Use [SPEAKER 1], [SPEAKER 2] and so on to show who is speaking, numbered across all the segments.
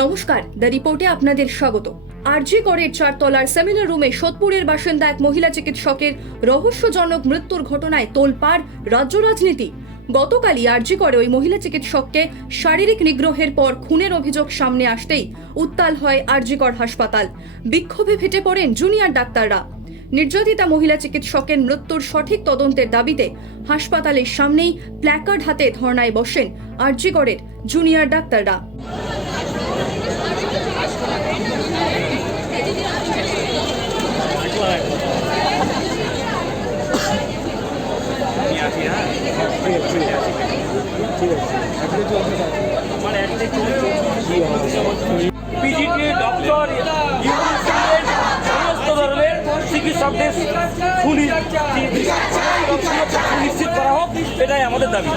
[SPEAKER 1] নমস্কার, দ্য রিপোর্টে আপনাদের স্বাগত। আরজি করের চারতলার সেমিনার রুমে সোদপুরের বাসিন্দা এক মহিলা চিকিৎসকের রহস্যজনক মৃত্যুর ঘটনায় তোলপাড় রাজ্য রাজনীতি। গতকালই আরজি করে ওই মহিলা চিকিৎসককে শারীরিক নিগ্রহের পর খুনের অভিযোগ সামনে আসতেই উত্তাল হয় আরজিকর হাসপাতাল। বিক্ষোভে ফেটে পড়েন জুনিয়র ডাক্তাররা। নির্যাতিতা মহিলা চিকিৎসকের মৃত্যুর সঠিক তদন্তের দাবিতে হাসপাতালের সামনেই প্ল্যাকার্ড হাতে ধর্নায় বসেন আরজিকরের জুনিয়র ডাক্তাররা
[SPEAKER 2] আমি আছি হ্যাঁ আমার একটাই পিজিটি ডক্টর সমস্ত ধরনের চিকিৎসকদের সুনি সুনিশ্চিত করা হোক এটাই আমাদের দাবি।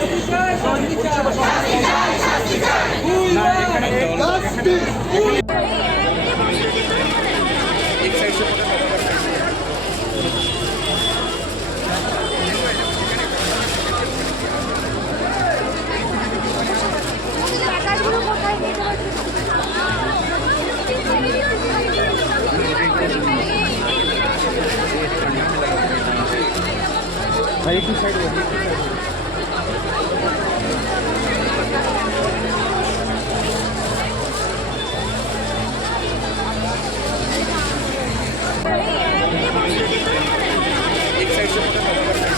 [SPEAKER 3] টাকাগুলো एक ही साइड एक
[SPEAKER 4] साइड से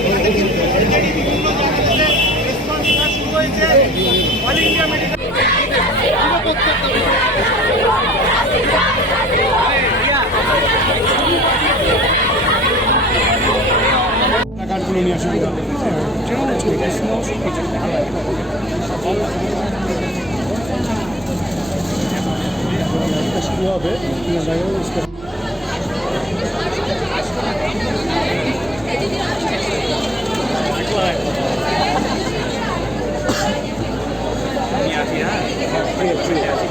[SPEAKER 4] অসুবিধা শুরু হবে।
[SPEAKER 2] আমি আছি
[SPEAKER 4] ঠিক আছে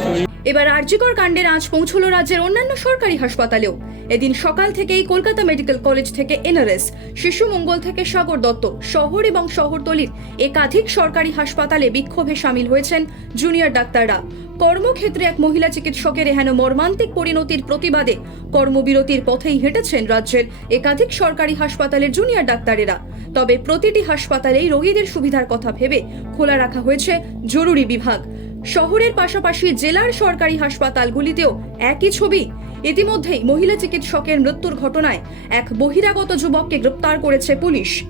[SPEAKER 4] আপনি
[SPEAKER 1] এবার আরজিকর কাণ্ডের আজ পৌঁছলো রাজ্যের অন্যান্য সরকারি হাসপাতালেও। এদিন সকাল থেকেই কলকাতা মেডিকেল কলেজ থেকে এনআরএস, শিশু মঙ্গল থেকে সাগর দত্ত, শহর এবং শহরতলির একাধিক সরকারি হাসপাতালে বিক্ষোভে সামিল হয়েছেন জুনিয়র ডাক্তাররা। কর্মক্ষেত্রে এক মহিলা চিকিৎসকের এহেন মর্মান্তিক পরিণতির প্রতিবাদে কর্মবিরতির পথেই হেঁটেছেন রাজ্যের একাধিক সরকারি হাসপাতালের জুনিয়র ডাক্তারেরা। তবে প্রতিটি হাসপাতালেই রোগীদের সুবিধার কথা ভেবে খোলা রাখা হয়েছে জরুরি বিভাগ। শহরের পাশাপাশি জেলার সরকারি হাসপাতালগুলিতেও একই ছবি। ইতিমধ্যেই মহিলা চিকিৎসকের মৃত্যুর ঘটনায় এক বহিরাগত যুবককে গ্রেপ্তার করেছে পুলিশ।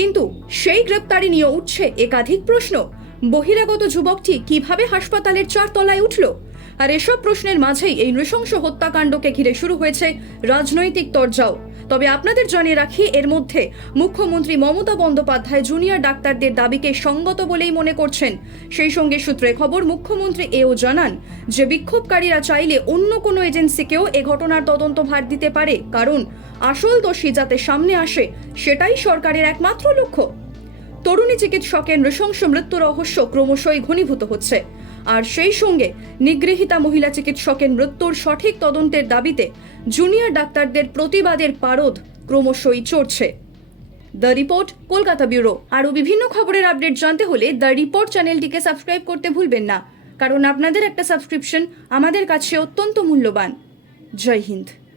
[SPEAKER 1] কিন্তু সেই গ্রেপ্তারি নিয়ে উঠছে একাধিক প্রশ্ন। বহিরাগত যুবকটি কীভাবে হাসপাতালের চারতলায় উঠল? আর এসব প্রশ্নের মাঝেই এই নৃশংস হত্যাকাণ্ডকে ঘিরে শুরু হয়েছে রাজনৈতিক তরজাও। তবে আপনাদের জানিয়ে রাখি, এর মধ্যে মুখ্যমন্ত্রী মমতা বন্দ্যোপাধ্যায় জুনিয়র ডাক্তারদের দাবিকে সঙ্গত বলেই মনে করছেন। সেই সঙ্গে সূত্রে খবর, মুখ্যমন্ত্রী এও জানান যে, বিক্ষোভকারীরা চাইলে অন্য কোনো এজেন্সিকেও এ ঘটনার তদন্ত ভার দিতে পারে। কারণ, আসল দোষী যাতে সামনে আসে, সেটাই সরকারের একমাত্র লক্ষ্য। তরুণী চিকিৎসকের নৃশংস মৃত্যু রহস্য ক্রমশই ঘনীভূত হচ্ছে। আর সেই সঙ্গে নিগৃহীতা মহিলা চিকিৎসকের মৃত্যুর সঠিক তদন্তের দাবিতে জুনিয়র ডাক্তারদের প্রতিবাদের পারদ ক্রমশই চড়ছে। The report, Kolkata bureau. আরও বিভিন্ন খবরের আপডেট জানতে হলে দ্য রিপোর্ট চ্যানেলটিকে সাবস্ক্রাইব করতে ভুলবেন না, কারণ আপনাদের একটা সাবস্ক্রিপশন আমাদের কাছে অত্যন্ত মূল্যবান। জয় হিন্দ।